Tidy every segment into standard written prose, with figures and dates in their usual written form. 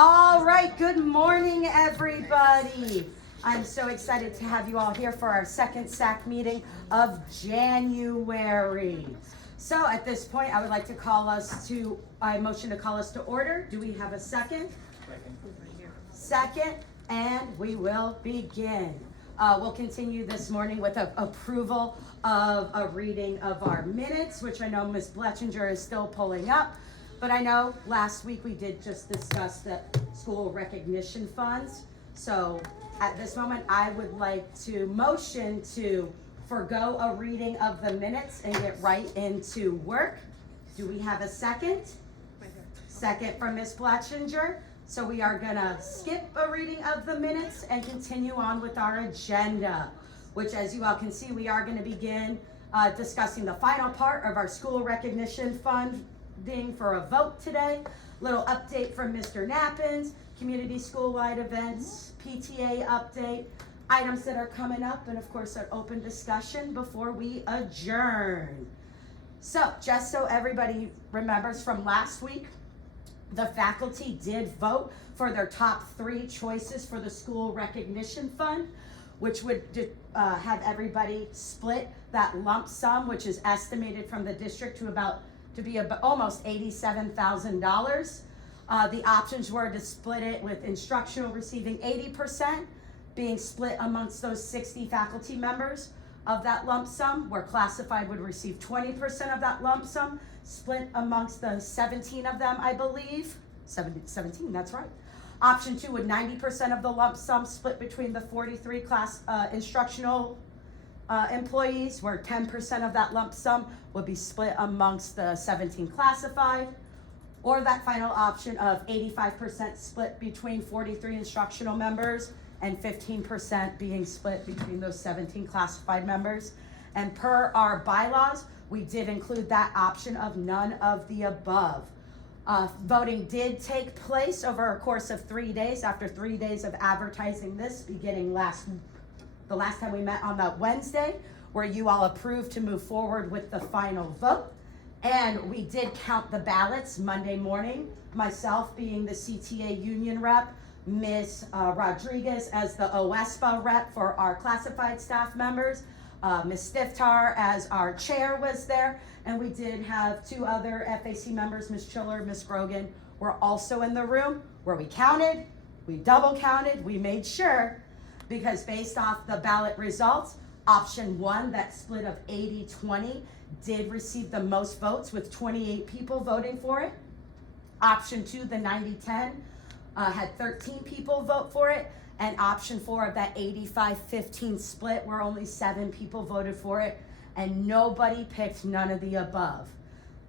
All right, good morning, everybody. I'm so excited to have you all here for our second SAC meeting of January. So at this point, I would like to motion to call us to order. Do we have a second? Second, and we will begin. We'll continue this morning with approval of a reading of our minutes, which I know Ms. Bletchinger is still pulling up. But I know last week we did just discuss the school recognition funds. So at this moment, I would like to motion to forgo a reading of the minutes and get right into work. Do we have a second? Second from Ms. Bletchinger. So we are gonna skip a reading of the minutes and continue on with our agenda, which, as you all can see, we are gonna begin discussing the final part of our school recognition funding for a vote today. Little update from Mr. Knappins, community school-wide events, PTA update, items that are coming up, and of course our open discussion before we adjourn. So just so everybody remembers from last week, the faculty did vote for their top 3 choices for the school recognition fund, which would have everybody split that lump sum, which is estimated from the district to be almost $87,000. The options were to split it with instructional receiving 80%, being split amongst those 60 faculty members of that lump sum, where classified would receive 20% of that lump sum, split amongst the 17 of them, I believe. 17, that's right. Option 2 would 90% of the lump sum split between the 43 instructional employees, where 10% of that lump sum would be split amongst the 17 classified, or that final option of 85% split between 43 instructional members and 15% being split between those 17 classified members. And per our bylaws, we did include that option of none of the above. Voting did take place over a course of 3 days, after 3 days of advertising this, beginning the last time we met on that Wednesday, where you all approved to move forward with the final vote. And we did count the ballots Monday morning, myself being the CTA union rep, Ms. Rodriguez as the OESPA rep for our classified staff members, Ms. Stiftar as our chair was there, and we did have 2 other FAC members, Ms. Chiller, Ms. Grogan, were also in the room, where we counted, we double counted, we made sure, because based off the ballot results, option 1, that split of 80-20, did receive the most votes with 28 people voting for it. Option 2, the 90-10, had 13 people vote for it. And option 4 of that 85-15 split, where only 7 people voted for it, and nobody picked none of the above.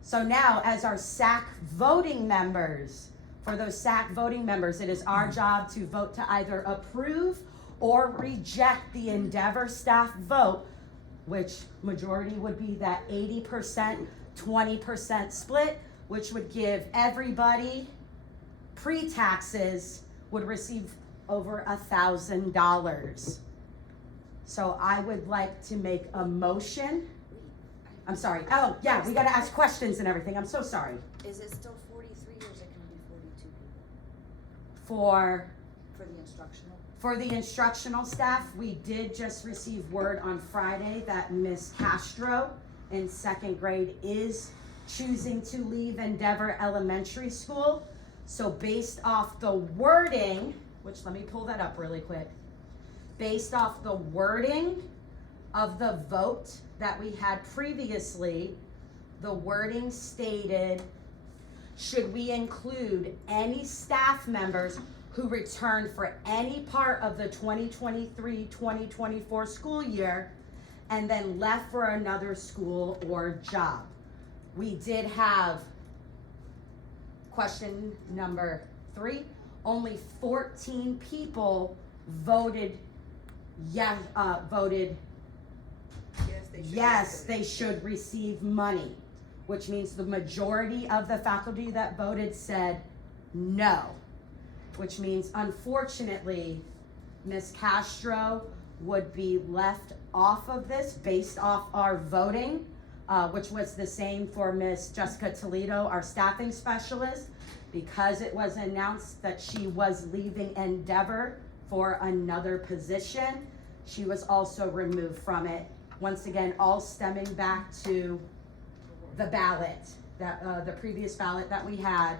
So now, as our SAC voting members, for those SAC voting members, it is our job to vote to either approve or reject the Endeavor staff vote, which majority would be that 80%, 20% split, which would give everybody pre-taxes would receive over $1,000. So I would like to make a motion. I'm sorry. Oh, yeah, we got to ask questions and everything. I'm so sorry. Is it still 43 or is it going to be 42 people? For the instructional? For the instructional staff, we did just receive word on Friday that Ms. Castro in 2nd grade is choosing to leave Endeavor Elementary School. So based off the wording, which let me pull that up really quick. Based off the wording of the vote that we had previously, the wording stated, should we include any staff members who returned for any part of the 2023-2024 school year and then left for another school or job? We did have question number 3. Only 14 people voted yes, they should receive money, which means the majority of the faculty that voted said no, which means unfortunately Ms. Castro would be left off of this based off our voting, which was the same for Ms. Jessica Toledo, our staffing specialist, Because it was announced that she was leaving Endeavor for another position, she was also removed from it. Once again, all stemming back to the ballot, the previous ballot that we had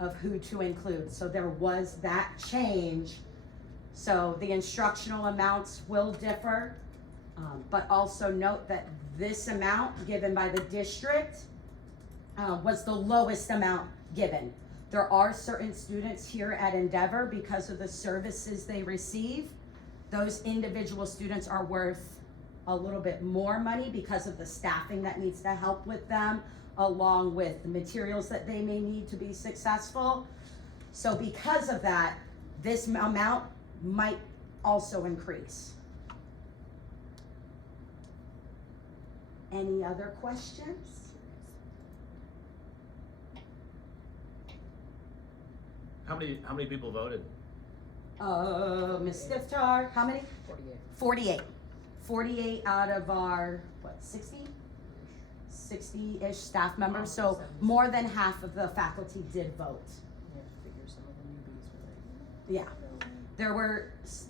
of who to include. So there was that change. So the instructional amounts will differ, but also note that this amount given by the district was the lowest amount given. There are certain students here at Endeavor, because of the services they receive, those individual students are worth a little bit more money because of the staffing that needs to help with them, along with the materials that they may need to be successful. So because of that, this amount might also increase. Any other questions? How many people voted? Ms. Stiftar, how many? 48. 48. 48 out of our, 60? 60-ish staff members, so more than half of the faculty did vote. You have to figure some of the newbies were like. Yeah.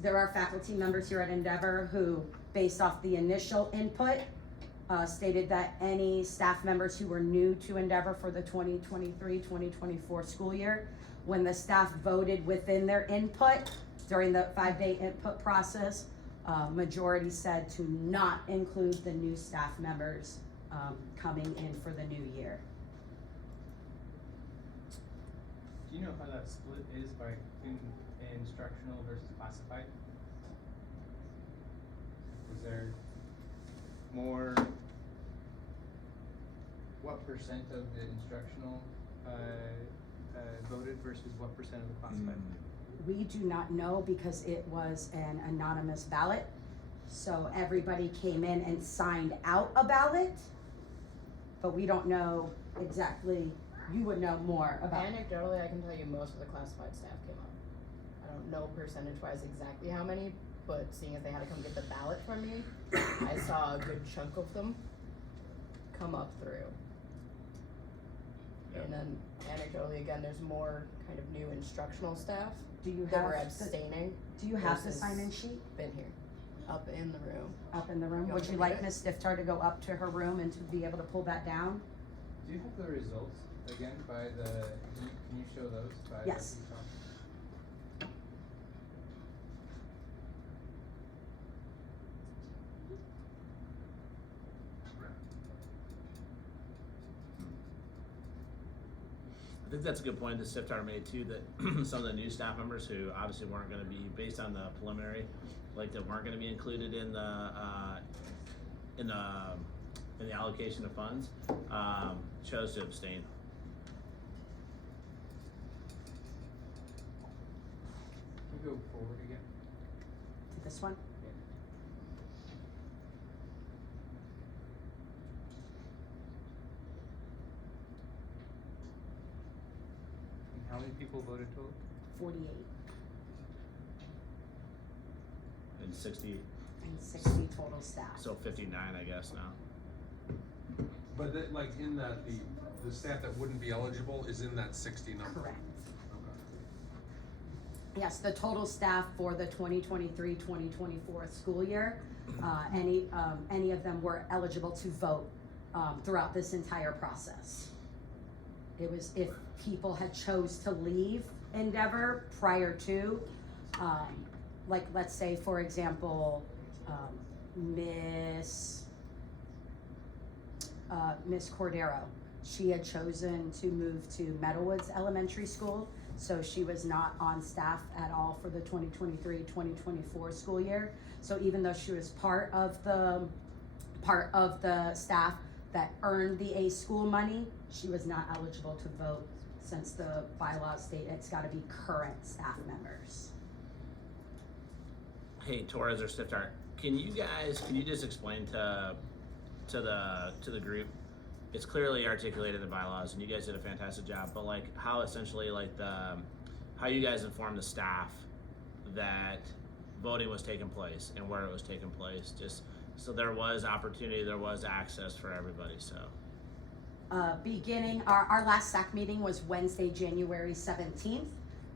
There are faculty members here at Endeavor who, based off the initial input, stated that any staff members who were new to Endeavor for the 2023-2024 school year, when the staff voted within their input during the 5-day input process, majority said to not include the new staff members coming in for the new year. Do you know how that split is by instructional versus classified? Is there more, what percent of the instructional voted versus what percent of the classified? We do not know because it was an anonymous ballot. So everybody came in and signed out a ballot, but we don't know exactly. You would know more about. Anecdotally, I can tell you most of the classified staff came up. I don't know percentage-wise exactly how many, but seeing as they had to come get the ballot from me, I saw a good chunk of them come up through. And then anecdotally, again, there's more kind of new instructional staff Do you that have were the, abstaining. do you have the versus- sign-in sheet Been here, up in the room. up in the room? You Would want you me to like do it? Ms. Stiftar to go up to her room and to be able to pull that down? Do you have the results again by the, can you show those by? Yes. I think that's a good point that Stiftar made too, that some of the new staff members who obviously weren't gonna be, based on the preliminary, like that weren't gonna be included in the allocation of funds, chose to abstain. Can you go forward again? To this one? And how many people voted total? 48 And 60, and 60 total staff. so 59, I guess now. But that, like, in that, the staff that wouldn't be eligible is in that 60 number? Correct. Okay. Yes, the total staff for the 2023-2024 school year, any of them were eligible to vote throughout this entire process. It was if people had chose to leave Endeavor prior to, like, let's say, for example, Miss Cordero. She had chosen to move to Meadowwoods Elementary School, so she was not on staff at all for the 2023-2024 school year. So even though she was part of the staff that earned the A school money, she was not eligible to vote since the bylaws state it's gotta be current staff members. Hey, Torres or Stiftar, can you just explain to the group? It's clearly articulated in the bylaws, and you guys did a fantastic job. But like, how essentially, like how you guys informed the staff that voting was taking place and where it was taking place, just so there was opportunity, there was access for everybody. So beginning, our last SAC meeting was Wednesday, January 17th.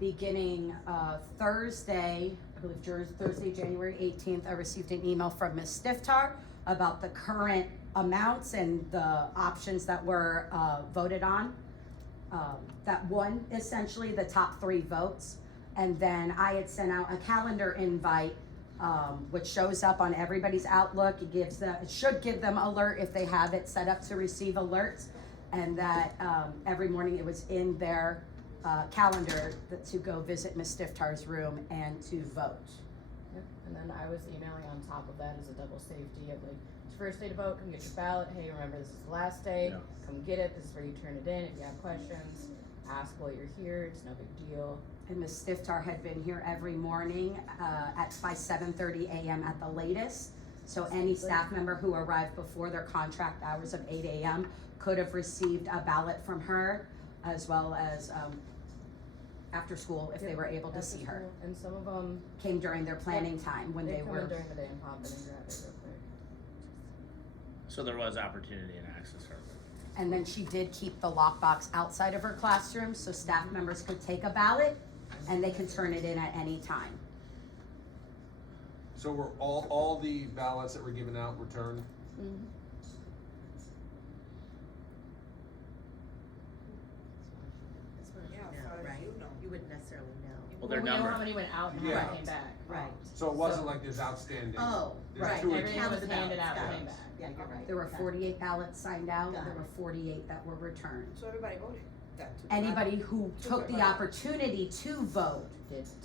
Beginning Thursday, I believe Thursday, January 18th, I received an email from Ms. Stiftar about the current amounts and the options that were voted on. That won essentially the top 3 votes. And then I had sent out a calendar invite, which shows up on everybody's Outlook. It should give them alert if they have it set up to receive alerts. And that every morning it was in their calendar to go visit Ms. Stiftar's room and to vote. Yep. And then I was emailing on top of that as a double safety of like, it's your first day to vote, come get your ballot. Hey, remember this is the last day. Yeah. Come get it. This is where you turn it in. If you have questions, ask while you're here. It's no big deal. And Ms. Stiftar had been here every morning by 7:30 a.m. at the latest. So any staff member who arrived before their contract hours of 8 a.m. could have received a ballot from her, as well as after school if they were able to After see her. school. And some of them, Came during their planning time when they come were. in during the day and pop in and grab it real quick. So there was opportunity and access for everybody. And then she did keep the lockbox outside of her classroom, so staff members could take a ballot and they could turn it in at any time. So were all the ballots that were given out returned? Mm-hmm. As far as Yeah, you as know, far as right? you know. You wouldn't necessarily know. Well, their we know number. how many went out and how Yeah. many came back. Right. So it wasn't like there's outstanding. Oh, There's right. two or Everything three. was Counted handed out ballots, and got came it. back. Yeah, you're right. There were Got it. 48 ballots signed out, Got there were it. 48 that were returned. So everybody voted. That took Anybody who Took took the everybody. opportunity to vote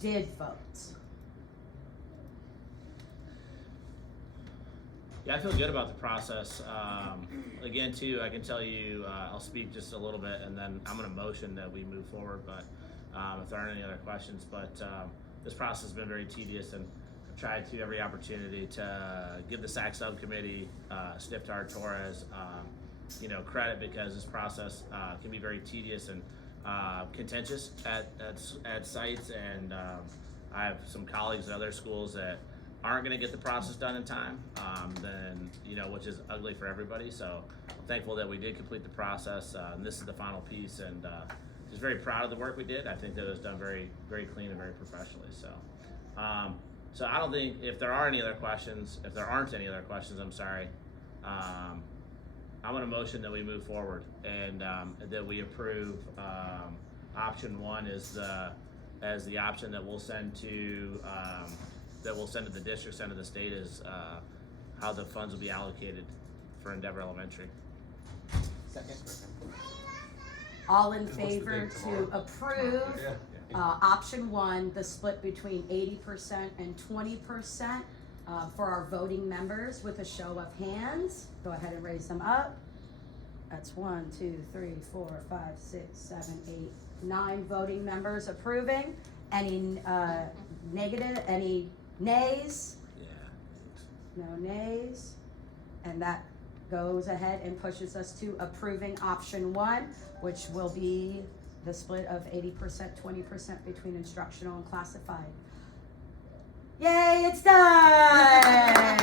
did vote. Yeah, I feel good about the process. Again, too, I can tell you, I'll speak just a little bit, and then I'm going to motion that we move forward. But if there aren't any other questions, this process has been very tedious, and I've tried to every opportunity to give the SAC subcommittee, Stiftar, Torres, credit, because this process can be very tedious and contentious at sites, and I have some colleagues at other schools that aren't going to get the process done in time, which is ugly for everybody. So I'm thankful that we did complete the process, and this is the final piece, and just very proud of the work we did. I think that it was done very, very clean and very professionally. So I don't think, if there aren't any other questions, I'm sorry. I'm going to motion that we move forward and that we approve option 1 as the option that we'll send to the district, send to the state, is how the funds will be allocated for Endeavor Elementary. Second. All in And what's the favor date to tomorrow? approve Yeah. option 1, the split between 80% and 20% for our voting members, with a show of hands. Go ahead and raise them up. That's 1, 2, 3, 4, 5, 6, 7, 8, 9 voting members approving. Any negative, any nays? Yeah. No nays. And that goes ahead and pushes us to approving option 1, which will be the split of 80%, 20% between instructional and classified. Yay, it's done!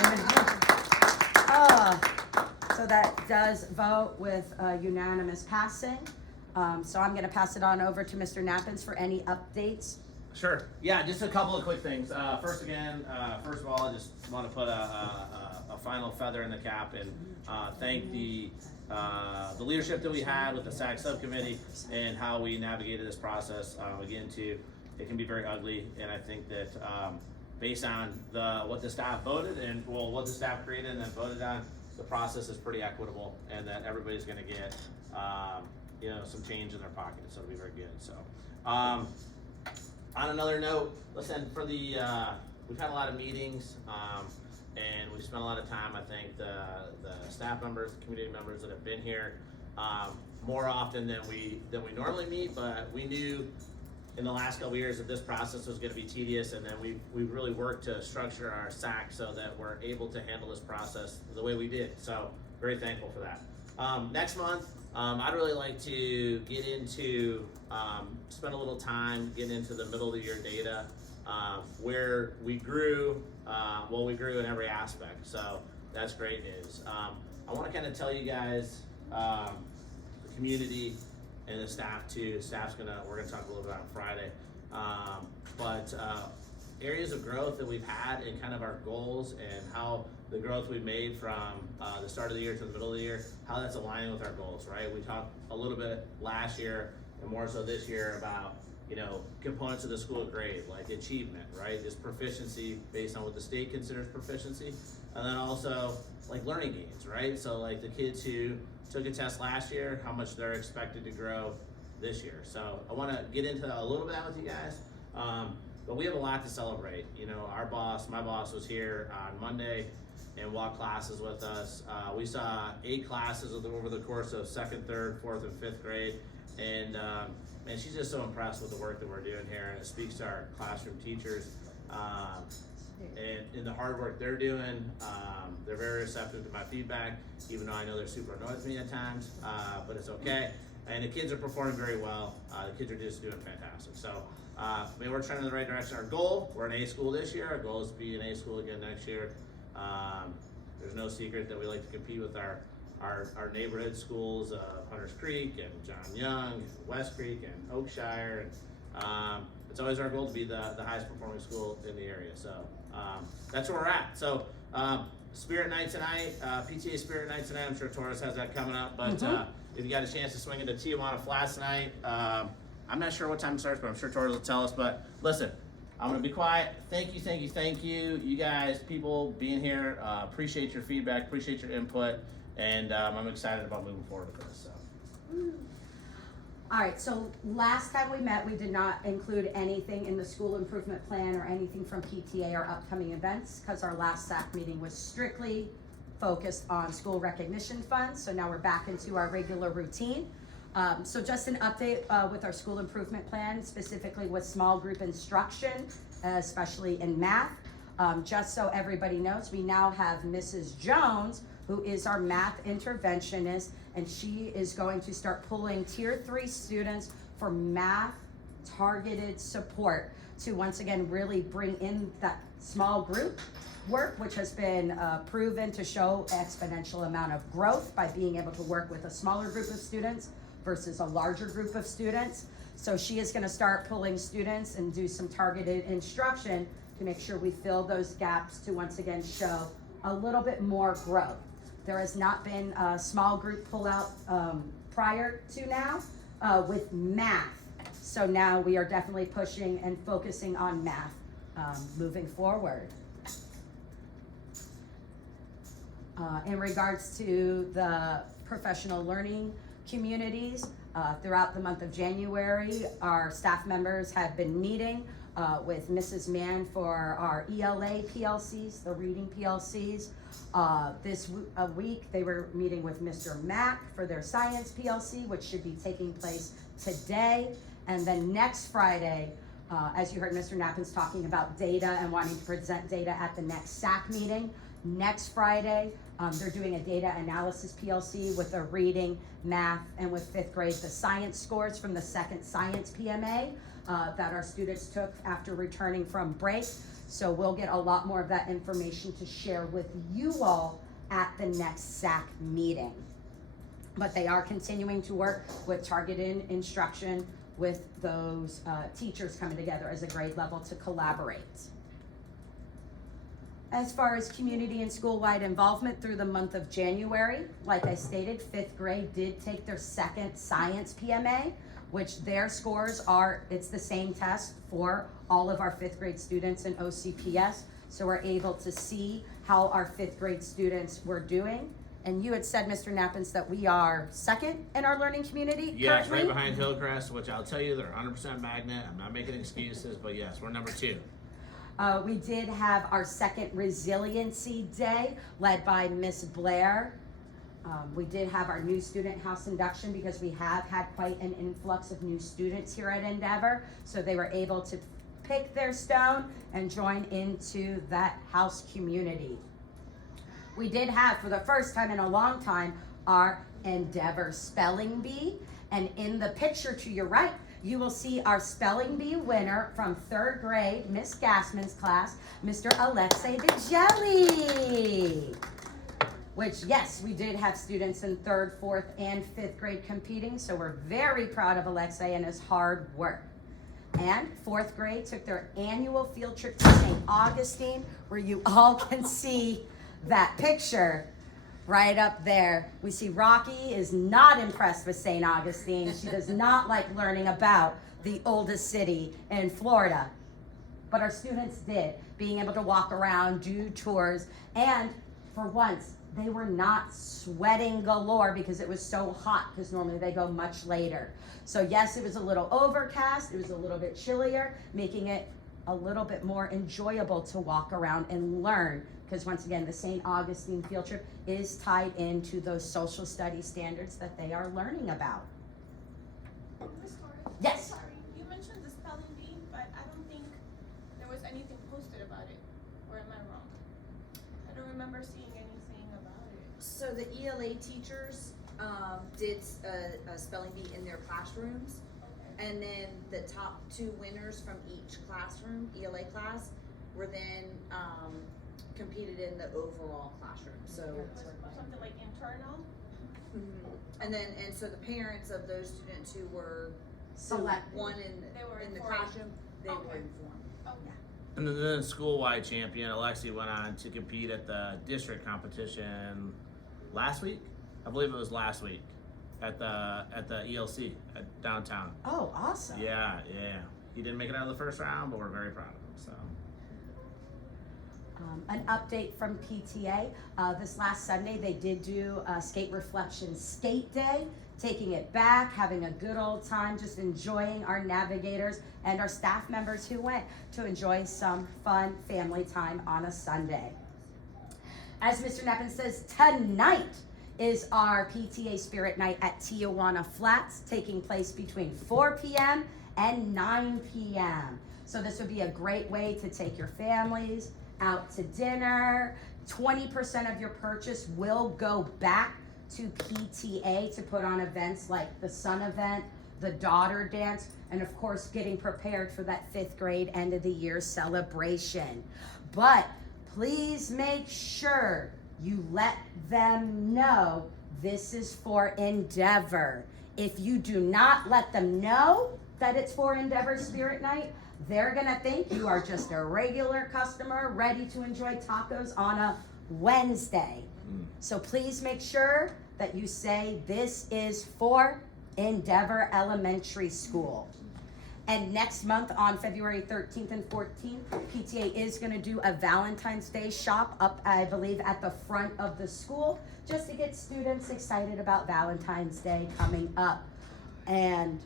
So that does vote with unanimous passing. So I'm gonna pass it on over to Mr. Nappins for any updates. Sure. Yeah, just a couple of quick things. First of all, I just want to put a final feather in the cap and thank the leadership that we had with the SAC subcommittee and how we navigated this process. It can be very ugly, and I think that based on what the staff voted and what the staff created and then voted on, the process is pretty equitable, and that everybody's going to get some change in their pocket, so it'll be very good. So. On another note, listen, we've had a lot of meetings, and we've spent a lot of time. I think the staff members, the community members that have been here more often than we normally meet, but we knew in the last couple of years that this process was going to be tedious, and then we've really worked to structure our SAC so that we're able to handle this process the way we did. So very thankful for that. Next month, I'd really like to get into, spend a little time getting into the middle of the year data, where we grew, we grew in every aspect. So that's great news. I want to kind of tell you guys community and the staff too. We're gonna talk a little bit on Friday. But areas of growth that we've had and kind of our goals and how the growth we've made from the start of the year to the middle of the year, how that's aligning with our goals, right? We talked a little bit last year and more so this year about, components of the school grade, like achievement, right? Just proficiency based on what the state considers proficiency. And then also like learning gains, right? So like the kids who took a test last year, how much they're expected to grow this year. So I wanna get into a little bit of that with you guys. But we have a lot to celebrate. My boss was here on Monday and walked classes with us. We saw 8 classes over the course of 2nd, 3rd, 4th, and 5th grade. And she's just so impressed with the work that we're doing here, and it speaks to our classroom teachers and in the hard work they're doing. They're very receptive to my feedback, even though I know they're super annoyed with me at times, but it's okay. And the kids are performing very well. The kids are just doing fantastic. So we're trending in the right direction. Our goal, we're an A school this year. Our goal is to be an A school again next year. There's no secret that we like to compete with our neighborhood schools of Hunters Creek and John Young, and West Creek and Oakshire. And it's always our goal to be the highest performing school in the area. So that's where we're at. So Spirit Night tonight, PTA Spirit Night tonight. I'm sure Torres has that coming up. But if you got a chance to swing into Tijuana Flats tonight, I'm not sure what time it starts, but I'm sure Torres will tell us. But listen, I'm gonna be quiet. Thank you. You guys, people being here, appreciate your feedback, appreciate your input. And I'm excited about moving forward with this. So. All right, so last time we met, we did not include anything in the school improvement plan or anything from PTA or upcoming events because our last SAC meeting was strictly focused on school recognition funds. So now we're back into our regular routine. So just an update with our school improvement plan, specifically with small group instruction, especially in math. Just so everybody knows, we now have Mrs. Jones, who is our math interventionist, and she is going to start pulling tier 3 students for math targeted support to once again really bring in that small group work, which has been proven to show exponential amount of growth by being able to work with a smaller group of students versus a larger group of students. So she is going to start pulling students and do some targeted instruction to make sure we fill those gaps to once again show a little bit more growth. There has not been a small group pullout prior to now with math. So now we are definitely pushing and focusing on math moving forward. In regards to the professional learning communities, throughout the month of January, our staff members have been meeting with Mrs. Mann for our ELA PLCs, the reading PLCs. This week, they were meeting with Mr. Mack for their science PLC, which should be taking place today. And then next Friday, as you heard Mr. Nappins talking about data and wanting to present data at the next SAC meeting, next Friday, they're doing a data analysis PLC with a reading, math, and with 5th grade, the science scores from the 2nd science PMA that our students took after returning from break. So we'll get a lot more of that information to share with you all at the next SAC meeting. But they are continuing to work with targeted instruction with those teachers coming together as a grade level to collaborate. As far as community and school-wide involvement through the month of January, like I stated, 5th grade did take their 2nd science PMA, which their scores are, it's the same test for all of our 5th grade students in OCPS. So we're able to see how our 5th grade students were doing. And you had said, Mr. Nappins, that we are 2nd in our learning community Yes, currently? right behind Hillcrest, which I'll tell you, they're 100% magnet. I'm not making excuses, but yes, we're number 2. We did have our 2nd resiliency day led by Miss Blair. We did have our new student house induction because we have had quite an influx of new students here at Endeavor. So they were able to pick their stone and join into that house community. We did have, for the first time in a long time, our Endeavor Spelling Bee. And in the picture to your right, you will see our Spelling Bee winner from 3rd grade, Miss Gassman's class, Mr. Alexei DeJelly. which yes, we did have students in 3rd, 4th, and 5th grade competing, so we're very proud of Alexei and his hard work. And 4th grade took their annual field trip to St. Augustine, where you all can see that picture right up there. We see Rocky is not impressed with St. Augustine. She does not like learning about the oldest city in Florida. But our students did, being able to walk around, do tours, and for once, they were not sweating galore because it was so hot, because normally they go much later. So yes, it was a little overcast, it was a little bit chillier, making it a little bit more enjoyable to walk around and learn, because once again, the St. Augustine field trip is tied into those social studies standards that they are learning about. Miss Torres? Yes. Sorry, you mentioned the spelling bee, but I don't think there was anything posted about it. Or am I wrong? I don't remember seeing anything about it. So the ELA teachers did a spelling bee in their classrooms, Okay. and then the top 2 winners from each classroom, ELA class, were then competed in the overall classroom. So, Was something like internal? and so the parents of those students who were Selected. won They were in the informed. classroom, they were Okay. informed. Oh, And then the school-wide champion, Alexi, went on to compete at the district competition last week. I believe it was last week at the ELC at downtown. Oh, awesome. Yeah. He didn't make it out of the first round, but we're very proud of him. So. An update from PTA. This last Sunday, they did do a Skate Reflection Skate Day, taking it back, having a good old time, just enjoying our navigators and our staff members who went to enjoy some fun family time on a Sunday. As Mr. Neppen says, tonight is our PTA Spirit Night at Tijuana Flats, taking place between 4 p.m. and 9 p.m. So this would be a great way to take your families out to dinner. 20% of your purchase will go back to PTA to put on events like the Sun event, the Daughter Dance, and of course getting prepared for that 5th grade end of the year celebration. But please make sure you let them know this is for Endeavor. If you do not let them know that it's for Endeavor Spirit Night, they're gonna think you are just a regular customer ready to enjoy tacos on a Wednesday. So please make sure that you say this is for Endeavor Elementary School. And next month on February 13th and 14th, PTA is gonna do a Valentine's Day shop up, I believe, at the front of the school, just to get students excited about Valentine's Day coming up. And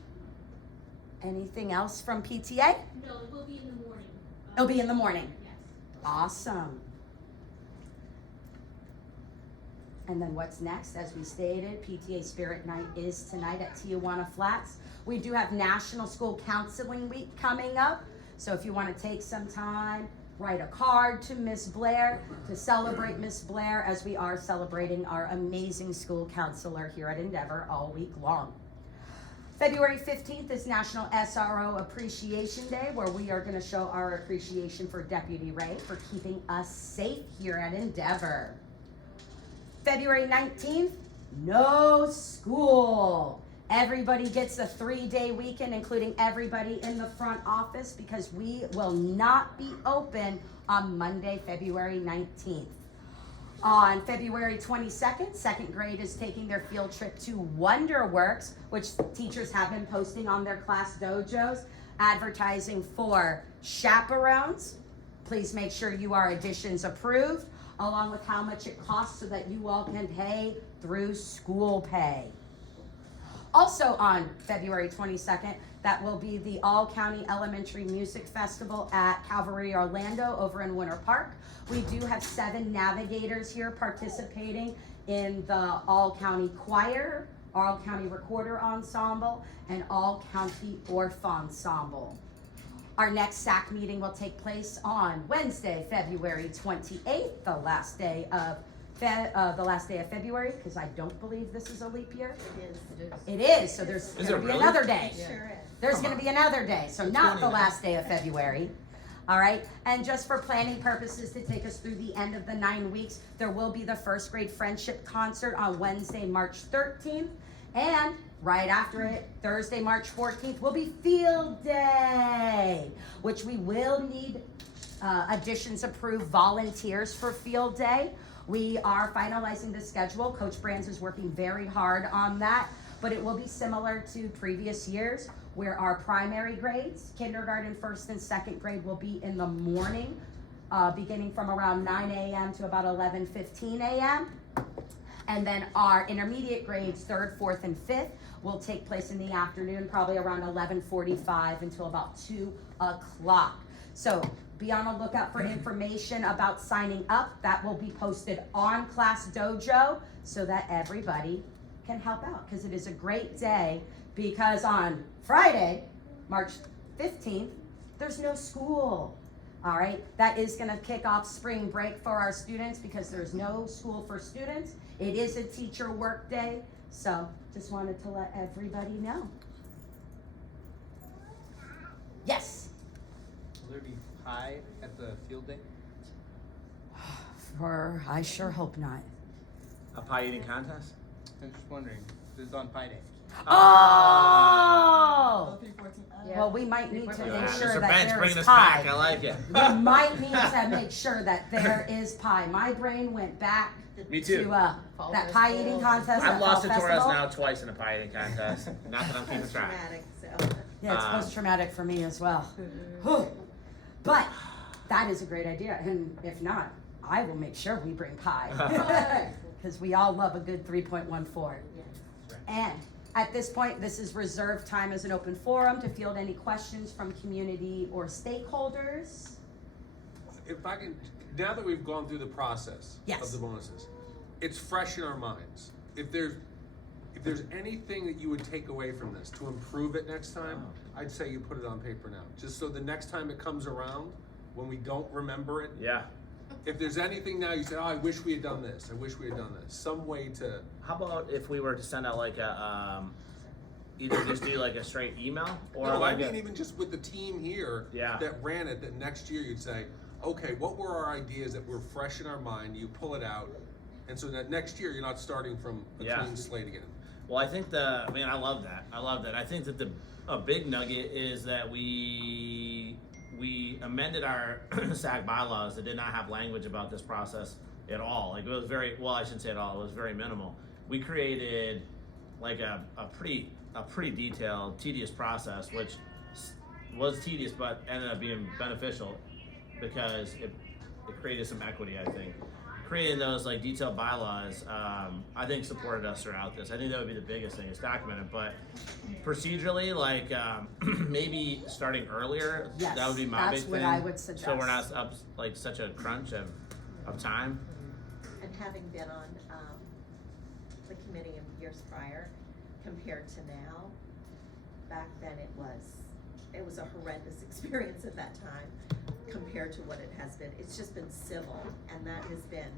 anything else from PTA? No, it will be in the morning. It'll be in the morning. Yes. Awesome. And then what's next? As we stated, PTA Spirit Night is tonight at Tijuana Flats. We do have National School Counseling Week coming up. So if you want to take some time, write a card to Miss Blair to celebrate Miss Blair, as we are celebrating our amazing school counselor here at Endeavor all week long. February 15th is National SRO Appreciation Day, where we are going to show our appreciation for Deputy Ray for keeping us safe here at Endeavor. February 19th, no school. Everybody gets a 3-day weekend, including everybody in the front office, because we will not be open on Monday, February 19th. On February 22nd, 2nd grade is taking their field trip to WonderWorks, which teachers have been posting on their class dojos, advertising for chaperones. Please make sure you are additions approved, along with how much it costs so that you all can pay through school pay. Also on February 22nd, that will be the All County Elementary Music Festival at Calvary Orlando over in Winter Park. We do have 7 navigators here participating in the All County Choir, All County Recorder Ensemble, and All County Orff Ensemble. Our next SAC meeting will take place on Wednesday, February 28th, the last day of February, because I don't believe this is a leap year. It is, so there's Is gonna it be really? another day. Sure is. There's Come gonna on. be another day, so It's not the 29. last day of February. All right, and just for planning purposes to take us through the end of the 9 weeks, there will be the first grade friendship concert on Wednesday, March 13th. And right after it, Thursday, March 14th, will be field day, which we will need additions approved volunteers for field day. We are finalizing the schedule. Coach Brands is working very hard on that, but it will be similar to previous years where our primary grades, kindergarten, first and second grade, will be in the morning, beginning from around 9 a.m. to about 11:15 a.m. And then our intermediate grades, third, fourth, and fifth, will take place in the afternoon, probably around 11:45 until about 2 o'clock. So be on the lookout for information about signing up. That will be posted on Class Dojo so that everybody can help out, because it is a great day, because on Friday, March 15th, there's no school. All right, that is gonna kick off spring break for our students because there's no school for students. It is a teacher work day, so just wanted to let everybody know. Yes? Will there be pie at the field day? I sure hope not. A pie eating contest? I'm just wondering. This is on Pie Day. Oh! Yeah. Well, we might need to Yeah, make Mr. sure that Bench there bringing is us back. pie. I like it. We might need to make sure that there is pie. My brain went back Me too. to Fall that pie festival. eating contest I've at lost Fall to Torres Festival. now twice in a pie eating contest. Not that I'm keeping track. Traumatic, so. Yeah, it's post-traumatic for me as well. Whew. But that is a great idea, and if not, I will make sure we bring pie. Because we all love a good 3.14. And at this point, this is reserved time as an open forum to field any questions from community or stakeholders. If I can, now that we've gone through the process Yes. of the bonuses, it's fresh in our minds. If there's anything that you would take away from this to improve it next time, I'd say you put it on paper now. Just so the next time it comes around, when we don't remember it, Yeah. if there's anything now you say, oh, I wish we had done this, I wish we had done this, some way to, How about if we were to send out like a, either just do like a straight email or no, I like mean even just with the team here Yeah. that ran it, that next year you'd say, okay, what were our ideas that were fresh in our mind, you pull it out, and so that next year you're not starting from a Yeah. clean slate again. Well, I think I love that. I love that. I think that a big nugget is that we amended our SAC bylaws that did not have language about this process at all. Like it was very, well, I shouldn't say at all, it was very minimal. We created like a pretty detailed, tedious process, which was tedious, but ended up being beneficial because it created some equity, I think. Creating those like detailed bylaws, I think supported us throughout this. I think that would be the biggest thing, is documented. But procedurally, like maybe starting earlier, Yes, that would be my that's big what thing. I would suggest. So we're not up like such a crunch of time. And having been on the committee in years prior, compared to now, back then it was a horrendous experience at that time compared to what it has been. It's just been civil, and that has been,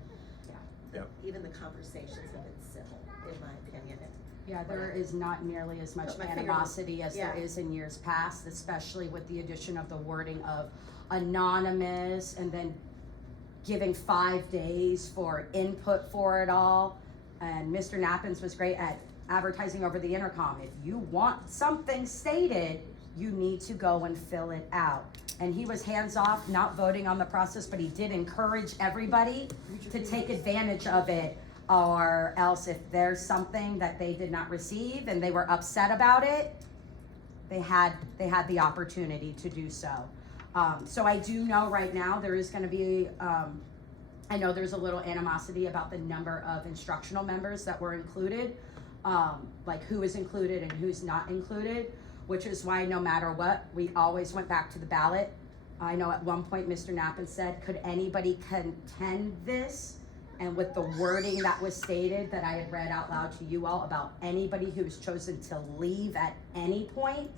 Yep. even the conversations have been civil, in my opinion. Yeah, there is not nearly as much Put my finger- animosity as there yeah. is in years past, especially with the addition of the wording of anonymous and then giving 5 days for input for it all. And Mr. Nappins was great at advertising over the intercom. If you want something stated, you need to go and fill it out. And he was hands off, not voting on the process, but he did encourage everybody to take advantage of it, or else if there's something that they did not receive and they were upset about it, they had the opportunity to do so. So I do know right now there is gonna be, I know there's a little animosity about the number of instructional members that were included, like who is included and who's not included, which is why no matter what, we always went back to the ballot. I know at one point Mr. Knappen said, could anybody contend this? And with the wording that was stated that I had read out loud to you all about anybody who's chosen to leave at any point,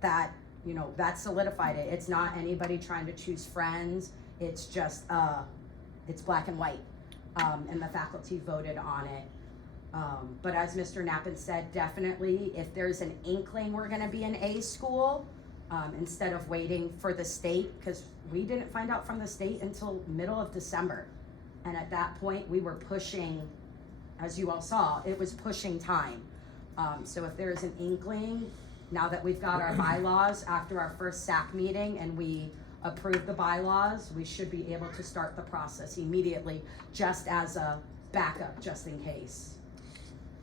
that, you know, that solidified it. It's not anybody trying to choose friends. It's just, it's black and white. And the faculty voted on it. But as Mr. Knappen said, definitely if there's an inkling we're gonna be an A school, instead of waiting for the state, because we didn't find out from the state until middle of December. And at that point, we were pushing, as you all saw, it was pushing time. So if there is an inkling, now that we've got our bylaws after our first SAC meeting and we approve the bylaws, we should be able to start the process immediately, just as a backup, just in case.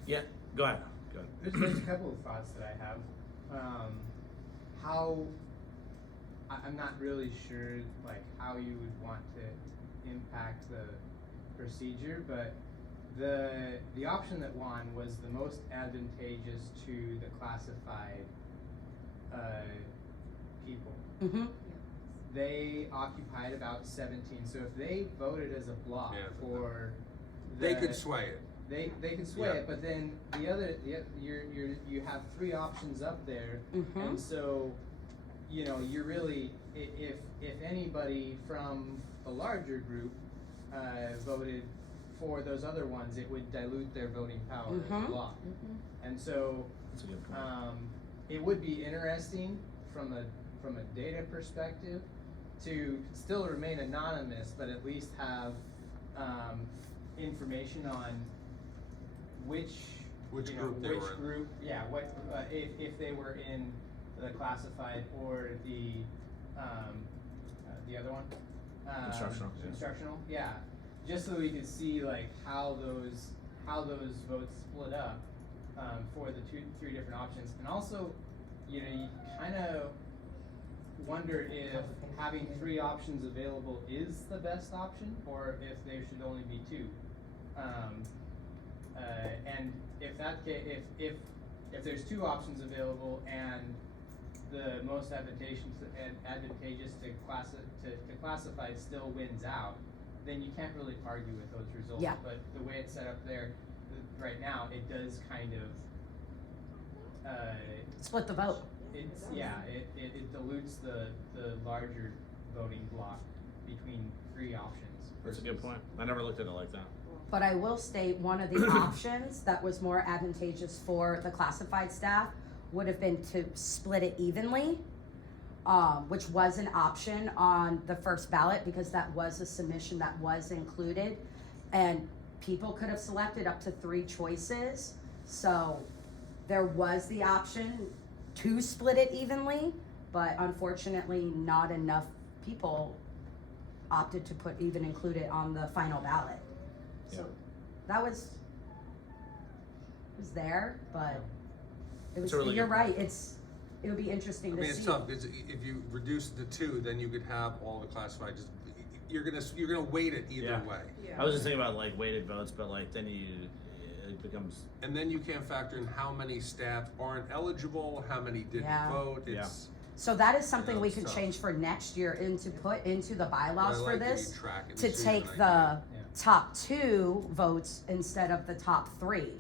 Yeah, go ahead. There's a couple of thoughts that I have. I'm not really sure like how you would want to impact the procedure, but the option that won was the most advantageous to the classified people. Mm-hmm. They occupied about 17. So if they voted as a block for They could sway it. They can sway Yeah. it, but then you have three options up there, Mhm. and so you're really if anybody from the larger group voted for those other ones, it would dilute their voting power as Mhm. a block, and so That's a good point. it would be interesting from a data perspective to still remain anonymous, but at least have information on which Which group they were in. group, yeah, what if they were in the classified or the other one, Instructional, yeah. instructional, yeah, just so we could see like how those votes split up for the three different options, and also you kind of wonder if having three options available is the best option, or if there should only be two. And if that if there's two options available and the most advantageous to classified still wins out, then you can't really argue with those results. Yeah. But the way it's set up there right now, it does kind of Split the vote. it dilutes the larger voting block between three options. That's a good point. I never looked at it like that. But I will state one of the options that was more advantageous for the classified staff would have been to split it evenly, which was an option on the first ballot because that was a submission that was included. And people could have selected up to 3 choices. So there was the option to split it evenly, but unfortunately not enough people opted to include it on the final ballot. So that was there, but it was, It's a really you're good right, it would be interesting I to mean, see. it's tough, because if you reduce it to 2, then you could have all the classified, you're gonna weight it either Yeah. way. I was just thinking about like weighted votes, but like then it becomes And then you can't factor in how many staff aren't eligible, how many didn't Yeah. vote, Yeah. it's. So that is something Yeah, we it's can tough. change for next year put into the bylaws I for like that you this, track it and to see take an the idea. top 2 votes instead of the top 3.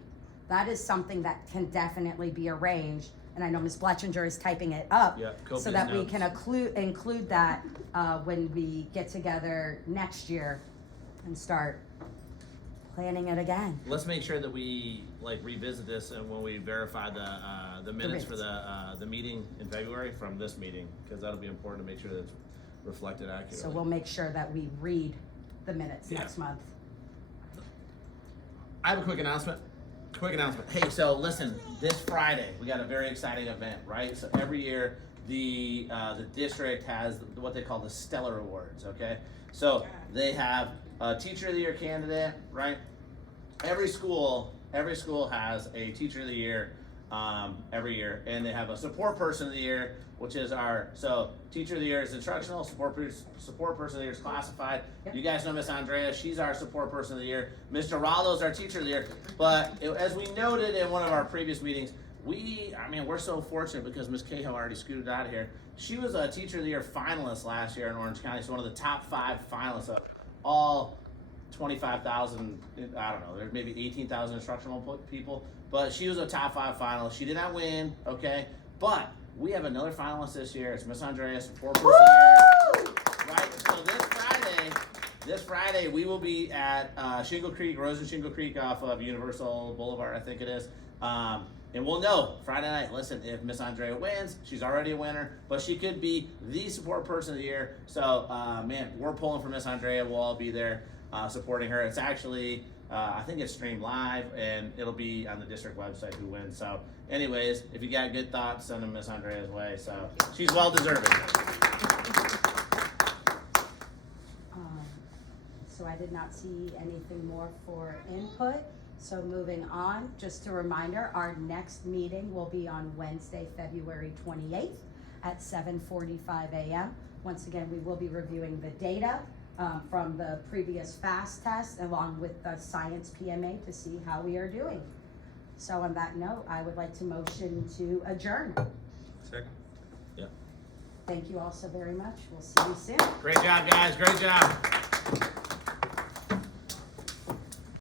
That is something that can definitely be arranged, and I know Ms. Bletchinger is typing it up, Yeah, so copious that we notes. can include that when we get together next year and start planning it again. Let's make sure that we like revisit this and when we verify the minutes for the meeting in February from this meeting, because that'll be important to make sure that it's reflected accurately. So we'll make sure that we read the minutes Yeah. next month. I have a quick announcement. Hey, so listen, this Friday we got a very exciting event, right? So every year the district has what they call the Stellar Awards. Okay, so they have a Teacher of the Year candidate, right? Every school has a Teacher of the Year every year, and they have a Support Person of the Year, which is Teacher of the Year is instructional, support person of the year is classified. Yep. You guys know Miss Andrea, she's our Support Person of the Year. Mr. Rallo's our Teacher of the Year. But as we noted in one of our previous meetings, we're so fortunate because Miss Cahill already scooted out of here. She was a Teacher of the Year finalist last year in Orange County, so one of the top 5 finalists of all 25,000, I don't know, there's maybe 18,000 instructional people, but she was a top 5 finalist. She did not win, okay? But we have another finalist this year. It's Miss Andrea, Support Person of the Year. Right? So this Friday, we will be at Shingle Creek, Rose and Shingle Creek off of Universal Boulevard, I think it is. And we'll know Friday night. Listen, if Miss Andrea wins, she's already a winner, but she could be the support person of the year. So, man, we're pulling for Miss Andrea. We'll all be there supporting her. It's actually, I think it's streamed live, and it'll be on the district website who wins. So, anyways, if you got good thoughts, send them Miss Andrea's way. So, she's well deserving. So I did not see anything more for input. So moving on, just a reminder, our next meeting will be on Wednesday, February 28th at 7:45 a.m. Once again, we will be reviewing the data from the previous FAST test along with the science PMA to see how we are doing. So on that note, I would like to motion to adjourn. Second. Thank you all so very much. We'll see you soon. Great job, guys. Great job.